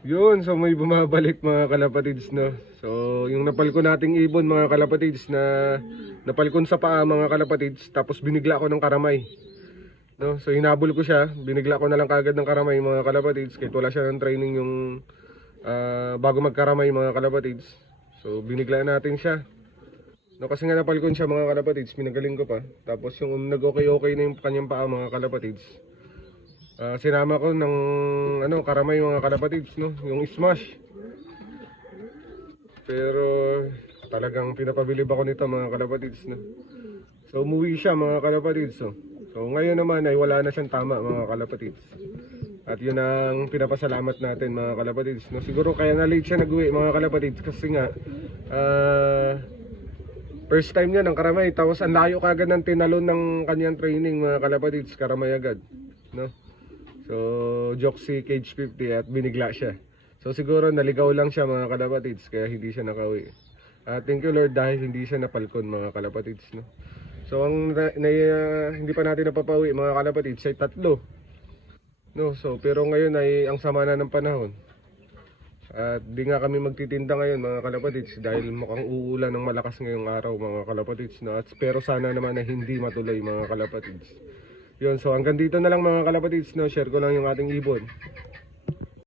Yun, so may bumabalik mga kalapatids, no. So yung napalkon nating ibon mga kalapatids na napalkon sa paa mga kalapatids, tapos binigla ko ng karamay, no. So hinabol ko siya, binigla ko na lang kagad ng karamay mga kalapatids kahit wala siya ng training yung bago magkaramay mga kalapatids. So binigla natin siya. No, kasi nga napalkon siya mga kalapatids, pinagaling ko pa. Tapos yung nag-okay na yung kanyang paa mga kalapatids. Sinama ko ng karamay mga kalapatids, no, yung smash. Pero talagang pinapabilib ako nito mga kalapatids, no. So umuwi siya mga kalapatids, no. So ngayon naman ay wala na siyang tama mga kalapatids. At yun ang pinapasalamat natin mga kalapatids, no. Siguro kaya na late siya nag-uwi mga kalapatids kasi nga first time niya ng karamay, tapos ang layo kagad ng tinalon ng kanyang training mga kalapatids, karamay agad, no. So Joxy Cage 50 at binigla siya. So siguro naligaw lang siya mga kalapatids kaya hindi siya nakauwi. Thank you Lord dahil hindi siya napalkon mga kalapatids, no. So ang hindi pa natin napapauwi mga kalapatids ay tatlo, no. So pero ngayon ay ang sama na ng panahon. At di nga kami magtitinda ngayon mga kalapatids dahil mukhang uulan ng malakas ngayong araw mga kalapatids, no? At pero sana naman na hindi matuloy mga kalapatids. Yun, so hanggang dito na lang mga kalapatids, no? Share ko lang yung ating ibon.